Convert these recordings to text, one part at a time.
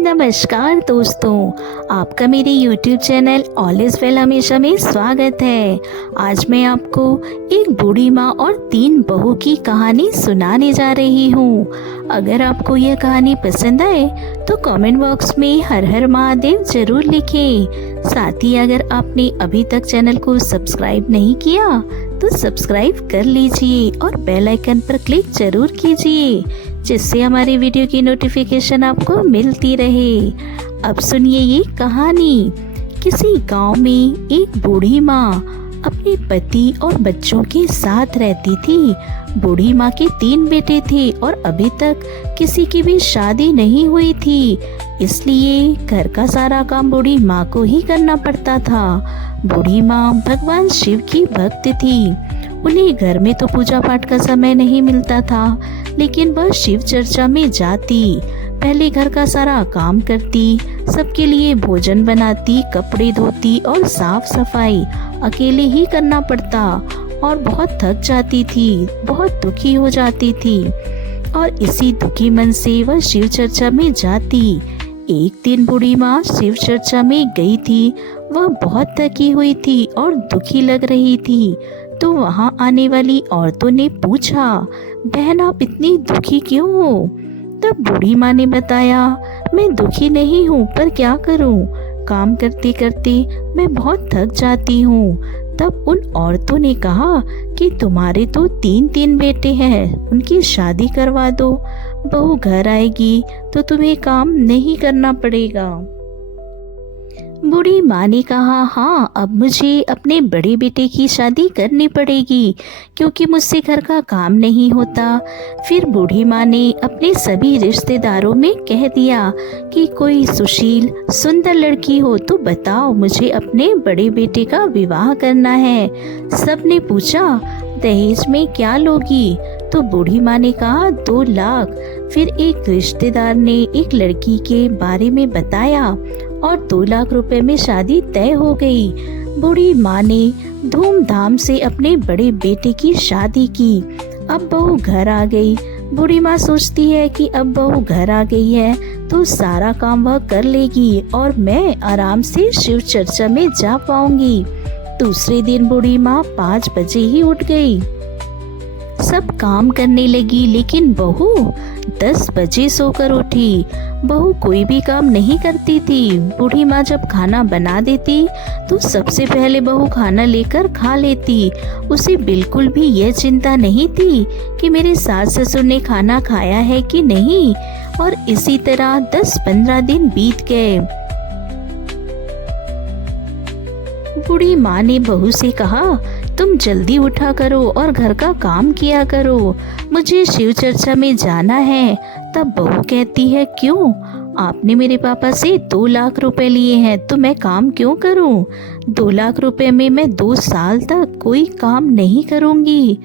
नमस्कार दोस्तों, आपका मेरे YouTube channel all is well हमेशा में स्वागत है। आज मैं आपको एक बूढ़ी माँ और 3 बहू की कहानी सुनाने जा रही हूँ। अगर आपको यह कहानी पसंद आए तो कमेंट बॉक्स में हर हर महादेव जरूर लिखें। साथ ही अगर आपने अभी तक चैनल को सब्सक्राइब नहीं किया तो सब्सक्राइब कर लीजिए और बेल आइकन पर क्लिक जरूर कीजिए, जिससे हमारे वीडियो की नोटिफिकेशन आपको मिलती रहे। अब सुनिए ये कहानी। किसी गांव में एक बूढ़ी माँ अपने पति और बच्चों के साथ रहती थी। बूढ़ी माँ के 3 बेटे थे और अभी तक किसी की भी शादी नहीं हुई थी, इसलिए घर का सारा काम बूढ़ी माँ को ही करना पड़ता था। बूढ़ी माँ भगवान शिव की भक्त थी। उन्हें घर में तो पूजा पाठ का समय नहीं मिलता था, लेकिन वह शिव चर्चा में जाती। पहले घर का सारा काम करती, सबके लिए भोजन बनाती, कपड़े धोती और साफ सफाई अकेले ही करना पड़ता और बहुत थक जाती थी, बहुत दुखी हो जाती थी और इसी दुखी मन से वह शिव चर्चा में जाती। एक दिन बूढ़ी माँ शिव चर्चा में गई थी। वह बहुत थकी हुई थी और दुखी लग रही थी, तो वहाँ आने वाली औरतों ने पूछा, बहन आप इतनी दुखी क्यों हो? तब बूढ़ी माँ ने बताया, मैं दुखी नहीं हूँ, पर क्या करूँ, काम करते करते मैं बहुत थक जाती हूँ। तब उन औरतों ने कहा कि तुम्हारे तो 3 बेटे हैं, उनकी शादी करवा दो, बहू घर आएगी तो तुम्हें काम नहीं करना पड़ेगा। बूढ़ी माँ ने कहा, हाँ अब मुझे अपने बड़े बेटे की शादी करनी पड़ेगी, क्योंकि मुझसे घर का काम नहीं होता। फिर बूढ़ी माँ ने अपने सभी रिश्तेदारों में कह दिया कि कोई सुशील सुंदर लड़की हो तो बताओ, मुझे अपने बड़े बेटे का विवाह करना है। सबने पूछा, दहेज में क्या लोगी? तो बूढ़ी माँ ने कहा 2 लाख। फिर एक रिश्तेदार ने एक लड़की के बारे में बताया और 2 लाख रुपए में शादी तय हो गई। बूढ़ी माँ ने धूमधाम से अपने बड़े बेटे की शादी की। अब बहू घर आ गई। बूढ़ी माँ सोचती है कि अब बहू घर आ गई है तो सारा काम वह कर लेगी और मैं आराम से शिव चर्चा में जा पाऊंगी। दूसरे दिन बूढ़ी माँ 5 बजे ही उठ गई, सब काम करने लगी, लेकिन बहू 10 बजे सोकर उठी। बहू कोई भी काम नहीं करती थी। बूढ़ी माँ जब खाना बना देती तो सबसे पहले बहू खाना लेकर खा लेती। उसे बिल्कुल भी यह चिंता नहीं थी कि मेरे सास ससुर ने खाना खाया है कि नहीं। और इसी तरह 10-15 दिन बीत गए। बूढ़ी माँ ने बहू से कहा, तुम जल्दी उठा करो और घर का काम किया करो, मुझे शिव चर्चा में जाना है। तब बहू कहती है, क्यों? आपने मेरे पापा से 2 लाख रुपए लिए हैं तो मैं काम क्यों करूं? 2 लाख रुपए में मैं 2 साल तक कोई काम नहीं करूंगी।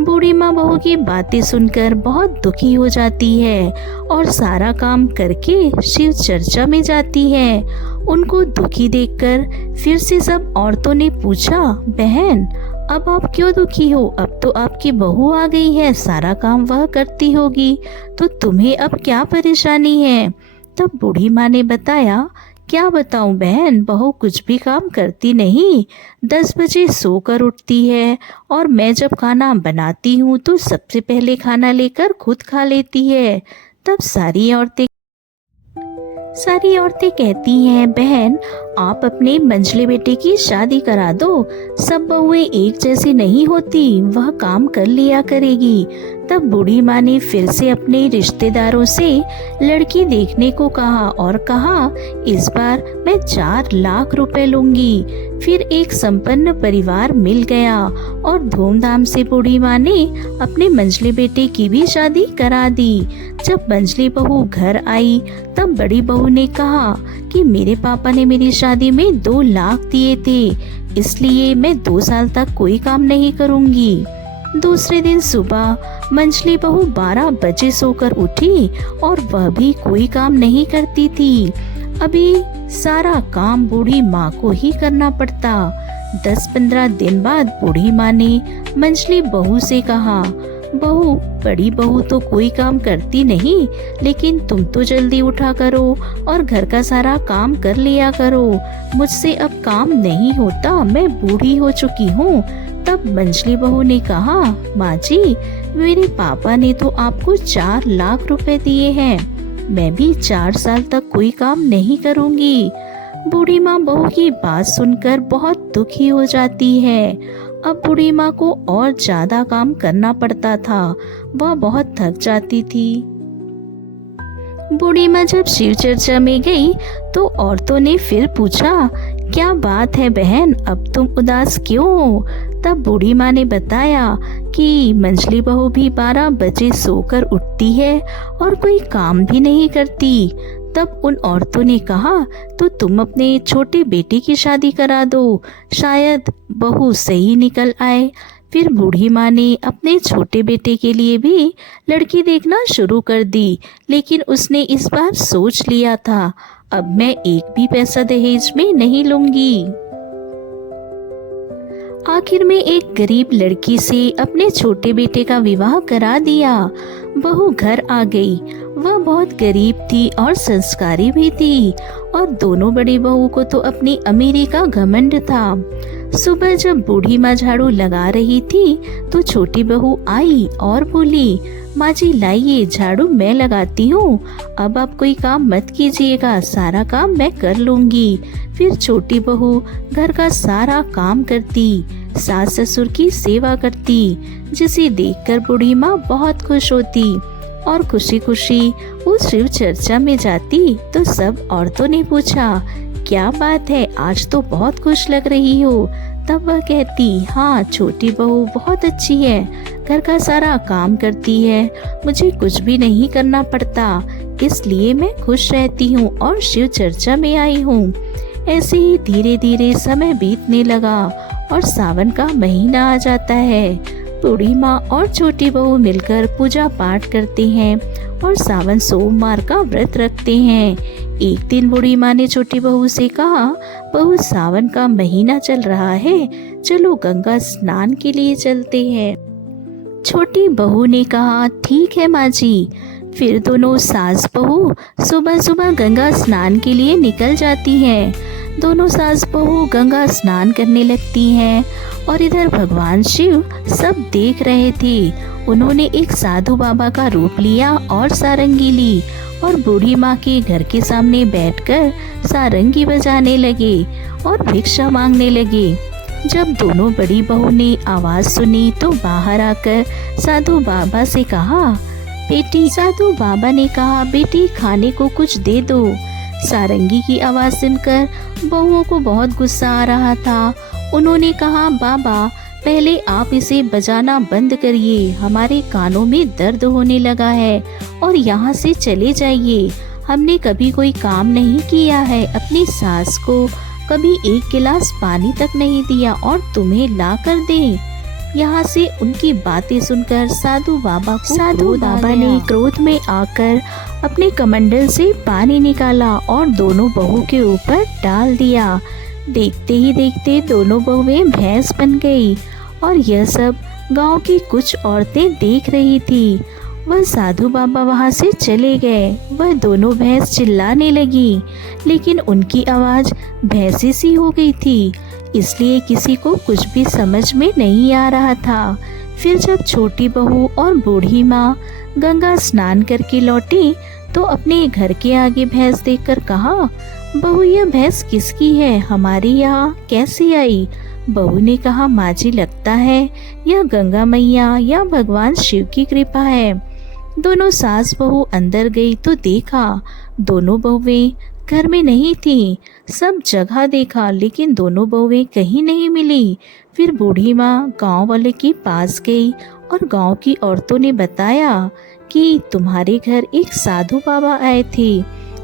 बूढ़ी माँ बहू की बातें सुनकर बहुत दुखी हो जाती है और सारा काम करके शिव चर्चा में जाती है। उनको दुखी देखकर फिर से सब औरतों ने पूछा, बहन अब आप क्यों दुखी हो? अब तो आपकी बहू आ गई है, सारा काम वह करती होगी, तो तुम्हें अब क्या परेशानी है? तब बूढ़ी माँ ने बताया, क्या बताऊं बहन, बहू कुछ भी काम करती नहीं, 10 बजे सोकर उठती है और मैं जब खाना बनाती हूँ तो सबसे पहले खाना लेकर खुद खा लेती है। तब सारी औरतें कहती हैं, बहन आप अपने मंझले बेटे की शादी करा दो, सब बहुएं एक जैसी नहीं होती, वह काम कर लिया करेगी। तब बूढ़ी माँ ने फिर से अपने रिश्तेदारों से लड़की देखने को कहा और कहा, इस बार मैं 4 लाख रुपए लूंगी। फिर एक संपन्न परिवार मिल गया और धूमधाम से बूढ़ी माँ ने अपने मंझले बेटे की भी शादी करा दी। जब मंझली बहू घर आई तब बड़ी बहू ने कहा कि मेरे पापा ने मेरी शादी में 2 लाख दिए थे, इसलिए मैं 2 साल तक कोई काम नहीं करूंगी। दूसरे दिन सुबह मंझली बहू 12 बजे सोकर उठी और वह भी कोई काम नहीं करती थी। अभी सारा काम बूढ़ी माँ को ही करना पड़ता। 10-15 दिन बाद बूढ़ी माँ ने मंझली बहू से कहा, बहू, बड़ी बहू तो कोई काम करती नहीं, लेकिन तुम तो जल्दी उठा करो और घर का सारा काम कर लिया करो। मुझसे अब काम नहीं होता, मैं बूढ़ी हो चुकी हूँ। तब मंझली बहू ने कहा, माँ जी, मेरे पापा ने तो आपको 4 लाख रुपए दिए हैं, मैं भी 4 साल तक कोई काम नहीं करूँगी। बूढ़ी माँ बहू की बात सुनकर बहुत दुखी हो जाती है। अब बूढ़ी माँ को और ज्यादा काम करना पड़ता था, वह बहुत थक जाती थी। बूढ़ी माँ जब शिव चर्चा में गई तो औरतों ने फिर पूछा, क्या बात है बहन, अब तुम उदास क्यों हो? तब बूढ़ी माँ ने बताया कि मंझली बहू भी 12 बजे सोकर उठती है और कोई काम भी नहीं करती। तब उन औरतों ने कहा, तो तुम अपने छोटे बेटे की शादी करा दो, शायद बहू सही निकल आए। फिर बूढ़ी माँ ने अपने छोटे बेटे के लिए भी लड़की देखना शुरू कर दी, लेकिन उसने इस बार सोच लिया था, अब मैं एक भी पैसा दहेज में नहीं लूंगी। आखिर में एक गरीब लड़की से अपने छोटे बेटे का विवाह करा दिया। बहू घर आ गई। वह बहुत गरीब थी और संस्कारी भी थी, और दोनों बड़ी बहू को तो अपनी अमीरी का घमंड था। सुबह जब बूढ़ी माँ झाड़ू लगा रही थी तो छोटी बहू आई और बोली, माँ जी लाइए, झाड़ू मैं लगाती हूँ, अब आप कोई काम मत कीजिएगा, सारा काम मैं कर लूंगी। फिर छोटी बहू घर का सारा काम करती, सास ससुर की सेवा करती, जिसे देखकर बूढ़ी माँ बहुत खुश होती और खुशी खुशी उस शिव चर्चा में जाती। तो सब औरतों ने पूछा, क्या बात है, आज तो बहुत खुश लग रही हो? तब वह कहती, हाँ, छोटी बहू बहुत अच्छी है, घर का सारा काम करती है, मुझे कुछ भी नहीं करना पड़ता, इसलिए मैं खुश रहती हूँ और शिव चर्चा में आई हूँ। ऐसे ही धीरे धीरे समय बीतने लगा और सावन का महीना आ जाता है। बूढ़ी माँ और छोटी बहू मिलकर पूजा पाठ करते हैं और सावन सोमवार का व्रत रखते हैं। एक दिन बूढ़ी माँ ने छोटी बहू से कहा, बहू, सावन का महीना चल रहा है, चलो गंगा स्नान के लिए चलते हैं। छोटी बहू ने कहा, ठीक है माँ जी। फिर दोनों सास बहू सुबह सुबह गंगा स्नान के लिए निकल जाती हैं। दोनों सास बहू गंगा स्नान करने लगती हैं और इधर भगवान शिव सब देख रहे थे। उन्होंने एक साधु बाबा का रूप लिया और सारंगी ली और बूढ़ी माँ के घर के सामने बैठकर सारंगी बजाने लगे और भिक्षा मांगने लगे। जब दोनों बड़ी बहू ने आवाज सुनी तो बाहर आकर साधु बाबा से कहा, बेटी। साधु बाबा ने कहा, बेटी खाने को कुछ दे दो। सारंगी की आवाज सुनकर बहुओं को बहुत गुस्सा आ रहा था। उन्होंने कहा, बाबा, पहले आप इसे बजाना बंद करिए, हमारे कानों में दर्द होने लगा है, और यहाँ से चले जाइए। हमने कभी कोई काम नहीं किया है, अपनी सास को कभी एक गिलास पानी तक नहीं दिया और तुम्हें ला कर दे। यहाँ से उनकी बातें सुनकर साधु बाबा ने क्रोध में आकर अपने कमंडल से पानी निकाला और दोनों बहू के ऊपर डाल दिया। देखते ही देखते दोनों बहुएं भैंस बन गई और यह सब गांव की कुछ औरतें देख रही थी। वह साधु बाबा वहां से चले गए। वह दोनों भैंस चिल्लाने लगी, लेकिन उनकी आवाज भैंसी सी हो गई थी, इसलिए किसी को कुछ भी समझ में नहीं आ रहा था। फिर जब छोटी बहू और बूढ़ी माँ गंगा स्नान करके लौटी तो अपने घर के आगे भैंस देखकर कहा, बहू, यह भैंस किसकी है, हमारे यहाँ कैसे आई? बहू ने कहा, माँ जी, लगता है यह गंगा मैया या भगवान शिव की कृपा है। दोनों सास बहू अंदर गई तो देखा दोनों बहुएं घर में नहीं थी। सब जगह देखा, लेकिन दोनों बहुएं कहीं नहीं मिली। फिर बूढ़ी माँ गांव वाले के पास गई और गांव की औरतों ने बताया कि तुम्हारे घर एक साधु बाबा आए थे,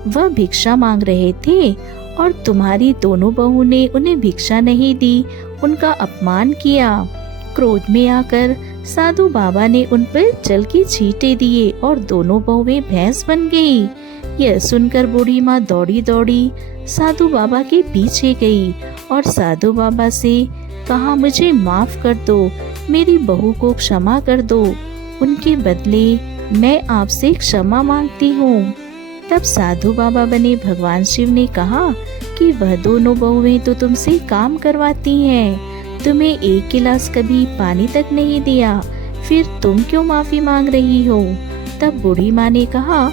वह भिक्षा मांग रहे थे और तुम्हारी दोनों बहू ने उन्हें भिक्षा नहीं दी, उनका अपमान किया। क्रोध में आकर साधु बाबा ने उन पर जल की छींटे दिए और दोनों बहुएं भैंस बन गई। यह सुनकर बूढ़ी माँ दौड़ी दौड़ी साधु बाबा के पीछे गई और साधु बाबा से कहा, मुझे माफ कर दो, मेरी बहू को क्षमा कर दो। उनके बदले मैं आपसे क्षमा मांगती हूँ। तब साधु बाबा बने भगवान शिव ने कहा कि वह दोनों बहुएं तो तुमसे काम करवाती हैं, तुम्हें एक गिलास कभी पानी तक नहीं दिया, फिर तुम क्यों माफी मांग रही हो। तब बूढ़ी माँ ने कहा,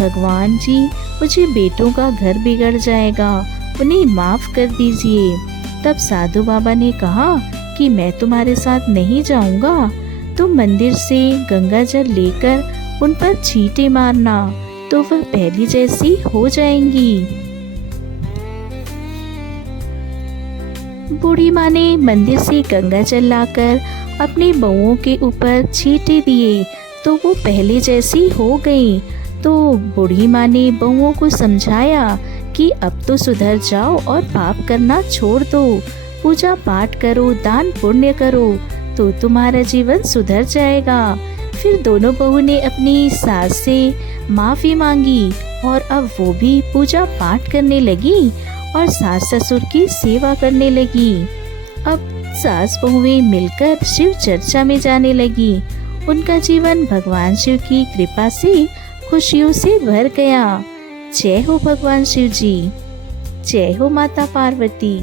भगवान जी, मुझे बेटों का घर बिगड़ जाएगा, उन्हें माफ कर दीजिए। तब साधु बाबा ने कहा कि मैं तुम्हारे साथ नहीं जाऊंगा, तुम मंदिर से गंगा जल लेकर उन पर छींटे मारना, तो वह पहली जैसी हो जाएंगी। बूढ़ी माँ ने मंदिर से गंगा जल लाकर अपनी बहुओं के ऊपर छींटे दिए तो वो पहले जैसी हो गई। तो बूढ़ी माँ ने बहुओं को समझाया कि अब तो सुधर जाओ और पाप करना छोड़ दो, पूजा पाठ करो, दान पुण्य करो, तो तुम्हारा जीवन सुधर जाएगा। फिर दोनों बहू ने अपनी सास से माफ़ी मांगी और अब वो भी पूजा पाठ करने लगी और सास ससुर की सेवा करने लगी। अब सास बहुएं मिलकर शिव चर्चा में जाने लगी। उनका जीवन भगवान शिव की कृपा से खुशियों से भर गया। जय हो भगवान शिव जी, जय हो माता पार्वती।